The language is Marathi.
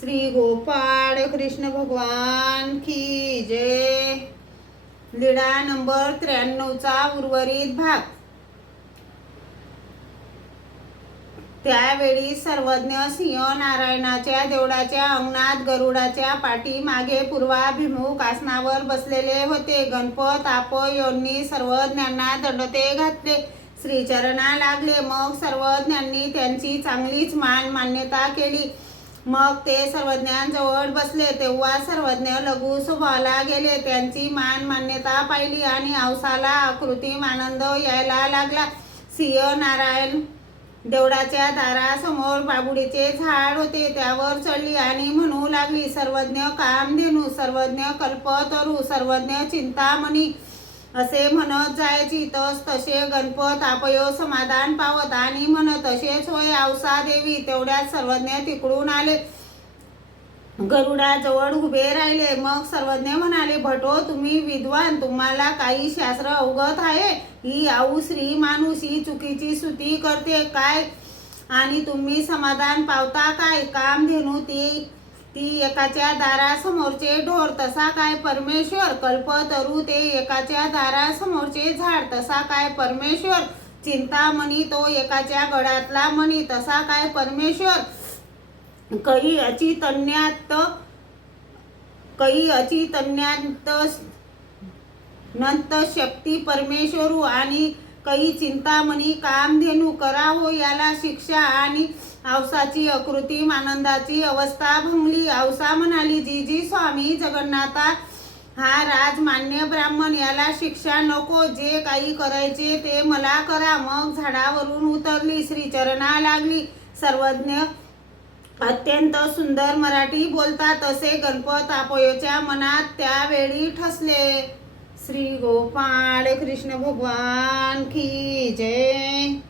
श्री गोपाळ कृष्ण भगवान की जय। लीळा नंबर 93चा उर्वरित भाग। त्यावेळी सर्वज्ञ सिंह नारायणाच्या देवळाच्या अंगणात गरुडाच्या पाठीमागे पूर्वाभिमुख आसनावर बसलेले होते। गणपत आपयोंनी सर्वज्ञांना दंडते घातले, श्रीचरणा लागले। मग सर्वज्ञांनी त्यांची चांगलीच मान्यता केली। मग ते सर्वज्ञांजवळ बसले। तेव्हा सर्वज्ञ लघु स्वभावाला गेले। त्यांची मान्यता पाहिली आणि हौसाला अकृत्रिम आनंद यायला लागला। सिंह नारायण देवळाच्या दारासमोर बाबुडीचे झाड होते, त्यावर चढली आणि म्हणू लागली, सर्वज्ञ कामधेनू, सर्वज्ञ कल्पतरू, सर्वज्ञ चिंतामणी असे म्हणत जायची। तसे गणपत आपयो समाधान पावत आणि म्हणत, असेच होय औसा देवी। तेवढ्यात सर्वज्ञ तिकडून आले, गरुडाजवळ उभे राहिले। मग सर्वज्ञ म्हणाले, भटो तुम्ही विद्वान, तुम्हाला काही शास्त्र अवगत आहे? ही आऊ श्री माणूस ही चुकीची स्तुती करते काय आणि तुम्ही समाधान पावता काय? कामधेनू ती एकाच्या दारासमोरचे ढोर तसा काय परमेश्वर? कल्पतरू ते एकाच्या दारासमोरचे झाड तसा काय परमेश्वर? चिंतामणी तो एकाच्या गळ्यातला मणी तसा काय परमेश्वर? कही अचितन्यात शक्ती परमेश्वरू आणि कही चिंतामणी कामधेनू। करा हो याला शिक्षा। आणि औसाची अकृत्रिम आनंदाची अवस्था भंगली। औसा म्हणाली, जी स्वामी जगन्नाथा, हा राजमान्य ब्राह्मण, याला शिक्षा नको, जे काही करायचे ते मला करा। मग झाडावरून उतरली, श्रीचरणा लागली। सर्वज्ञ अत्यंत सुंदर मराठी बोलतात असे गणपत आपयोच्या मनात त्यावेळी ठसले। श्री गोपाळ कृष्ण भगवान की जय।